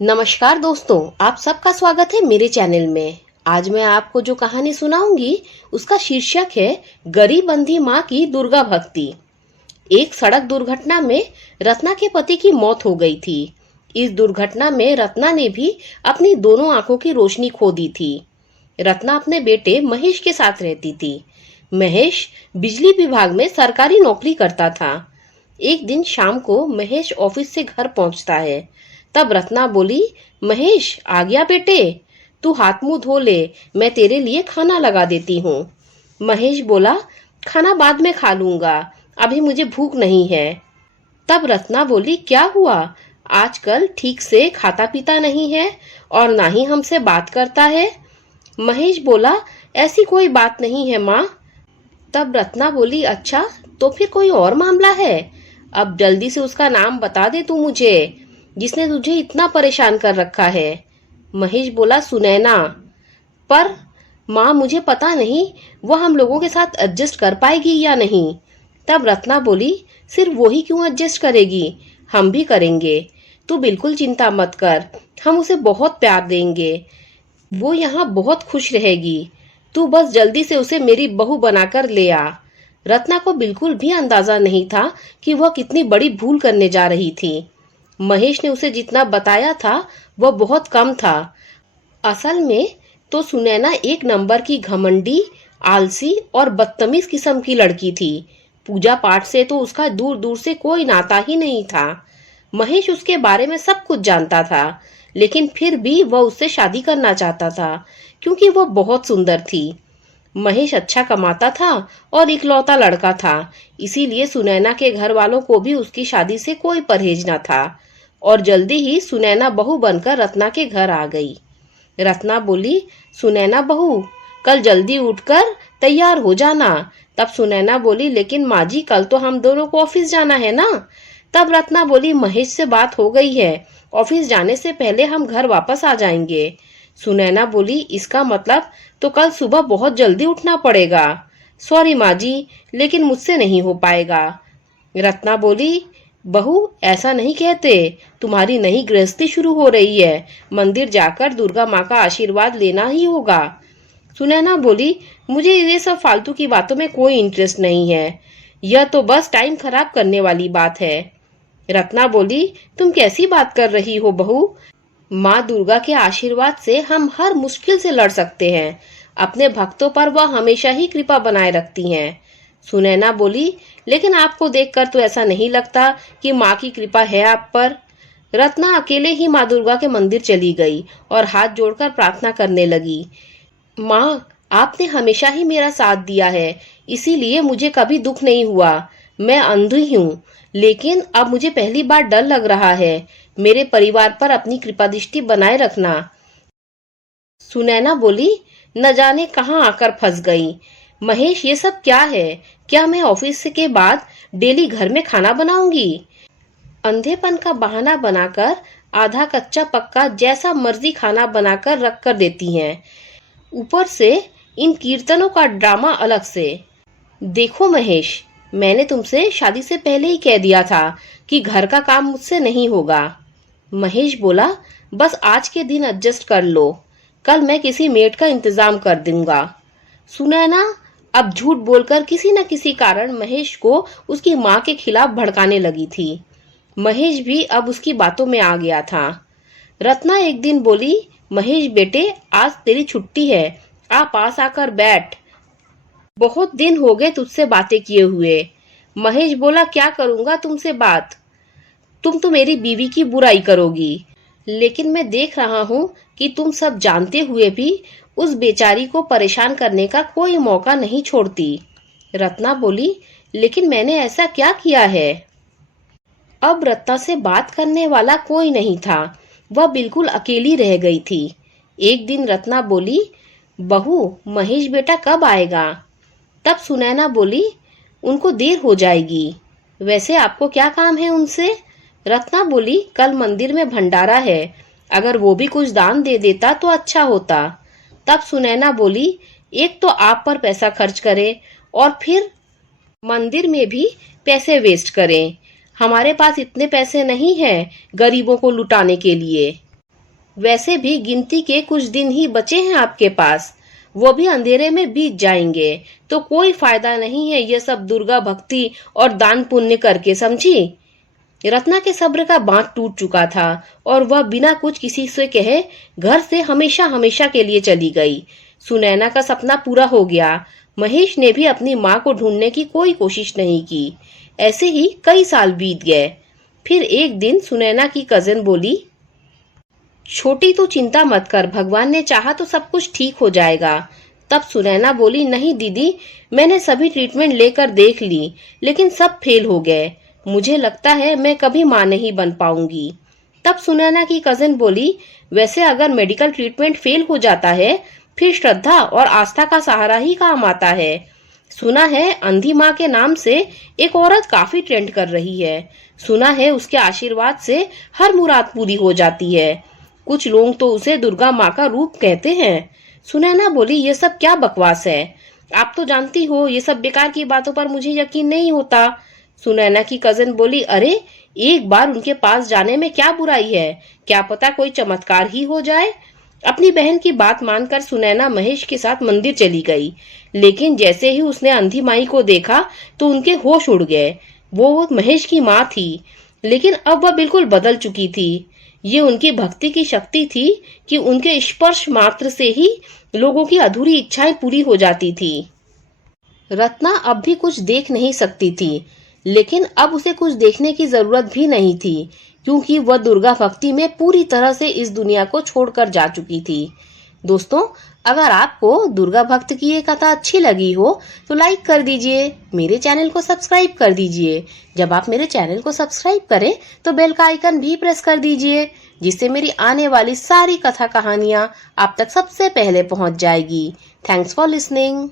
नमस्कार दोस्तों, आप सबका स्वागत है मेरे चैनल में। आज मैं आपको जो कहानी सुनाऊंगी उसका शीर्षक है गरीब अंधी माँ की दुर्गा भक्ति। एक सड़क दुर्घटना में रत्ना के पति की मौत हो गई थी। इस दुर्घटना में रत्ना ने भी अपनी दोनों आंखों की रोशनी खो दी थी। रत्ना अपने बेटे महेश के साथ रहती थी। महेश बिजली विभाग में सरकारी नौकरी करता था। एक दिन शाम को महेश ऑफिस से घर पहुंचता है। तब रत्ना बोली, महेश आ गया बेटे, तू हाथ मुंह धो ले, मैं तेरे लिए खाना लगा देती हूँ। महेश बोला, खाना बाद में खा लूंगा, अभी मुझे भूख नहीं है। तब रत्ना बोली, क्या हुआ, आजकल ठीक से खाता पीता नहीं है और ना ही हमसे बात करता है। महेश बोला, ऐसी कोई बात नहीं है माँ। तब रत्ना बोली, अच्छा तो फिर कोई और मामला है? अब जल्दी से उसका नाम बता दे तू मुझे, जिसने तुझे इतना परेशान कर रखा है। महेश बोला, सुनैना। पर माँ मुझे पता नहीं वो हम लोगों के साथ एडजस्ट कर पाएगी या नहीं। तब रत्ना बोली, सिर्फ वो ही क्यों एडजस्ट करेगी, हम भी करेंगे। तू बिल्कुल चिंता मत कर, हम उसे बहुत प्यार देंगे, वो यहाँ बहुत खुश रहेगी। तू बस जल्दी से उसे मेरी बहू बनाकर ले आ। रत्ना को बिल्कुल भी अंदाजा नहीं था कि वह कितनी बड़ी भूल करने जा रही थी। महेश ने उसे जितना बताया था वह बहुत कम था। असल में तो सुनैना एक नंबर की घमंडी, आलसी और बदतमीज किस्म की लड़की थी। पूजा पाठ से तो उसका दूर दूर से कोई नाता ही नहीं था। महेश उसके बारे में सब कुछ जानता था, लेकिन फिर भी वह उससे शादी करना चाहता था क्योंकि वह बहुत सुंदर थी। महेश अच्छा कमाता था और इकलौता लड़का था, इसीलिए सुनैना के घर वालों को भी उसकी शादी से कोई परहेज न था। और जल्दी ही सुनैना बहू बनकर रत्ना के घर आ गई। रत्ना बोली, सुनैना बहू, कल जल्दी उठकर तैयार हो जाना। तब सुनैना बोली, लेकिन माँ जी कल तो हम दोनों को ऑफिस जाना है ना। तब रत्ना बोली, महेश से बात हो गई है, ऑफिस जाने से पहले हम घर वापस आ जाएंगे। सुनैना बोली, इसका मतलब तो कल सुबह बहुत जल्दी उठना पड़ेगा। सॉरी माँ जी, लेकिन मुझसे नहीं हो पाएगा। रत्ना बोली, बहू ऐसा नहीं कहते, तुम्हारी नई गृहस्थी शुरू हो रही है, मंदिर जाकर दुर्गा माँ का आशीर्वाद लेना ही होगा। सुनैना बोली, मुझे ये सब फालतू की बातों में कोई इंटरेस्ट नहीं है, यह तो बस टाइम खराब करने वाली बात है। रत्ना बोली, तुम कैसी बात कर रही हो बहू, माँ दुर्गा के आशीर्वाद से हम हर मुश्किल से लड़ सकते हैं। अपने भक्तों पर वह हमेशा ही कृपा बनाए रखती हैं। सुनैना बोली, लेकिन आपको देखकर तो ऐसा नहीं लगता कि माँ की कृपा है आप पर। रत्ना अकेले ही माँ दुर्गा के मंदिर चली गई और हाथ जोड़कर प्रार्थना करने लगी। माँ, आपने हमेशा ही मेरा साथ दिया है, इसीलिए मुझे कभी दुख नहीं हुआ। मैं अंधी हूँ, लेकिन अब मुझे पहली बार डर लग रहा है। मेरे परिवार पर अपनी कृपा दृष्टि बनाए रखना। सुनैना बोली, न जाने कहाँ आकर फंस गई। महेश, ये सब क्या है? क्या मैं ऑफिस के बाद डेली घर में खाना बनाऊंगी? अंधेपन का बहाना बनाकर आधा कच्चा पक्का जैसा मर्जी खाना बनाकर रख कर देती हैं। ऊपर से इन कीर्तनों का ड्रामा अलग से। देखो महेश, मैंने तुमसे शादी से पहले ही कह दिया था कि घर का काम मुझसे नहीं होगा। महेश बोला, बस आज के दिन एडजस्ट कर लो, कल मैं किसी मेड का इंतजाम कर दूंगा। सुनैना अब झूठ बोलकर किसी न किसी कारण महेश को उसकी माँ के खिलाफ भड़काने लगी थी। महेश भी अब उसकी बातों में आ गया था। रत्ना एक दिन बोली, महेश बेटे, आज तेरी छुट्टी है, आ पास आकर बैठ, बहुत दिन हो गए तुझसे बातें किए हुए। महेश बोला, क्या करूंगा तुमसे बात, तुम तो मेरी बीवी की बुराई करोगी, लेकिन मैं देख रहा हूँ कि तुम सब जानते हुए भी उस बेचारी को परेशान करने का कोई मौका नहीं छोड़ती। रत्ना बोली, लेकिन मैंने ऐसा क्या किया है? अब रत्ना से बात करने वाला कोई नहीं था, वह बिल्कुल अकेली रह गई थी। एक दिन रत्ना बोली, बहू, महेश बेटा कब आएगा? तब सुनैना बोली, उनको देर हो जाएगी। वैसे आपको क्या काम है उनसे? रत्ना बोली, कल मंदिर में भंडारा है, अगर वो भी कुछ दान दे देता तो अच्छा होता। तब सुनैना बोली, एक तो आप पर पैसा खर्च करे और फिर मंदिर में भी पैसे वेस्ट करें। हमारे पास इतने पैसे नहीं हैं गरीबों को लुटाने के लिए। वैसे भी गिनती के कुछ दिन ही बचे हैं आपके पास, वो भी अंधेरे में बीत जाएंगे, तो कोई फायदा नहीं है ये सब दुर्गा भक्ति और दान पुण्य करके, समझी। रत्ना के सब्र का बांध टूट चुका था और वह बिना कुछ किसी से कहे घर से हमेशा हमेशा के लिए चली गई। सुनैना का सपना पूरा हो गया। महेश ने भी अपनी माँ को ढूंढने की कोई कोशिश नहीं की। ऐसे ही कई साल बीत गए। फिर एक दिन सुनैना की कजिन बोली, छोटी तू चिंता मत कर, भगवान ने चाहा तो सब कुछ ठीक हो जाएगा। तब सुनैना बोली, नहीं दीदी, मैंने सभी ट्रीटमेंट लेकर देख ली, लेकिन सब फेल हो गए। मुझे लगता है मैं कभी माँ नहीं बन पाऊंगी। तब सुनैना की कजिन बोली, वैसे अगर मेडिकल ट्रीटमेंट फेल हो जाता है, फिर श्रद्धा और आस्था का सहारा ही काम आता है। सुना है अंधी माँ के नाम से एक औरत काफी ट्रेंड कर रही है। सुना है उसके आशीर्वाद से हर मुराद पूरी हो जाती है। कुछ लोग तो उसे दुर्गा माँ का रूप कहते हैं। सुनैना बोली, ये सब क्या बकवास है, आप तो जानती हो ये सब बेकार की बातों पर मुझे यकीन नहीं होता। सुनैना की कजिन बोली, अरे एक बार उनके पास जाने में क्या बुराई है, क्या पता कोई चमत्कार ही हो जाए। अपनी बहन की बात मानकर सुनैना महेश के साथ मंदिर चली गई, लेकिन जैसे ही उसने अंधी माई को देखा तो उनके होश उड़ गए। वो महेश की माँ थी, लेकिन अब वह बिल्कुल बदल चुकी थी। ये उनकी भक्ति की शक्ति थी कि उनके स्पर्श मात्र से ही लोगों की अधूरी इच्छाएं पूरी हो जाती थी। रत्ना अब भी कुछ देख नहीं सकती थी, लेकिन अब उसे कुछ देखने की जरूरत भी नहीं थी, क्योंकि वह दुर्गा भक्ति में पूरी तरह से इस दुनिया को छोड़कर जा चुकी थी। दोस्तों, अगर आपको दुर्गा भक्त की ये कथा अच्छी लगी हो तो लाइक कर दीजिए, मेरे चैनल को सब्सक्राइब कर दीजिए। जब आप मेरे चैनल को सब्सक्राइब करें तो बेल का आइकन भी प्रेस कर दीजिए, जिससे मेरी आने वाली सारी कथा कहानियां आप तक सबसे पहले पहुंच जाएगी। Thanks for listening.